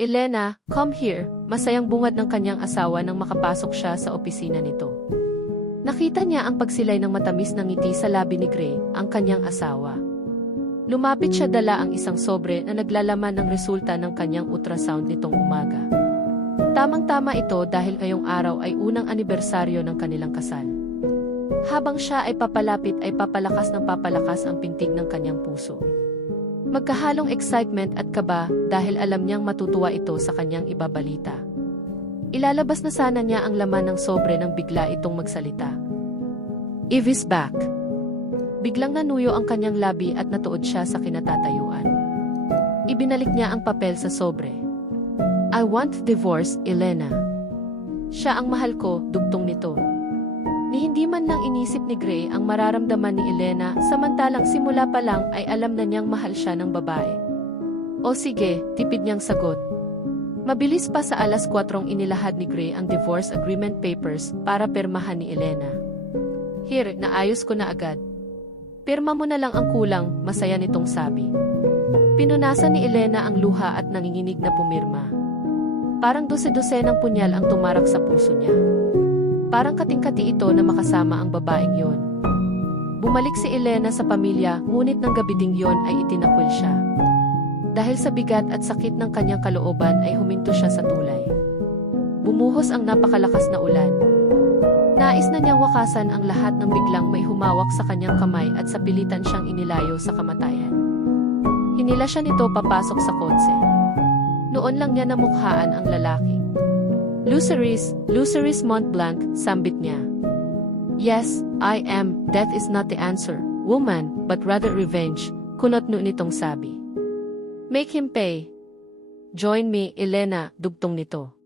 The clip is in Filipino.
Elena, come here, masayang bungad ng kanyang asawa nang makapasok siya sa opisina nito. Nakita niya ang pagsilay ng matamis ng ngiti sa labi ni Gray, ang kanyang asawa. Lumapit siya dala ang isang sobre na naglalaman ng resulta ng kanyang ultrasound nitong umaga. Tamang-tama ito dahil ngayong araw ay unang anibersaryo ng kanilang kasal. Habang siya ay papalapit ay papalakas ang pintig ng kanyang puso. Magkahalong excitement at kaba dahil alam niyang matutuwa ito sa kanyang ibabalita. Ilalabas na sana niya ang laman ng sobre nang bigla itong magsalita. Eve is back. Biglang nanuyo ang kanyang labi at natuod siya sa kinatatayuan. Ibinalik niya ang papel sa sobre. I want divorce, Elena. Siya ang mahal ko, dugtong nito. Ni hindi man lang inisip ni Gray ang mararamdaman ni Elena, samantalang simula pa lang ay alam na niyang mahal siya ng babae. O sige, tipid niyang sagot. Mabilis pa sa 4:00 inilahad ni Gray ang divorce agreement papers para permahan ni Elena. Here, naayos ko na agad. Pirma mo na lang ang kulang, masaya nitong sabi. Pinunasan ni Elena ang luha at nanginginig na pumirma. Parang dose-dosenang punyal ang tumarak sa puso niya. Parang kating-kati ito na makasama ang babaeng yon. Bumalik si Elena sa pamilya, ngunit ng gabi ding yon ay itinakwil siya. Dahil sa bigat at sakit ng kanyang kalooban ay huminto siya sa tulay. Bumuhos ang napakalakas na ulan. Nais na niyang wakasan ang lahat ng biglang may humawak sa kanyang kamay at sa pilitan siyang inilayo sa kamatayan. Hinila siya nito papasok sa kotse. Noon lang niya namukhaan ang lalaki. Luceris Montblanc, sambit niya. Yes, I am, death is not the answer, woman, but rather revenge, kunot-no nitong sabi. Make him pay. Join me, Elena, dugtong nito.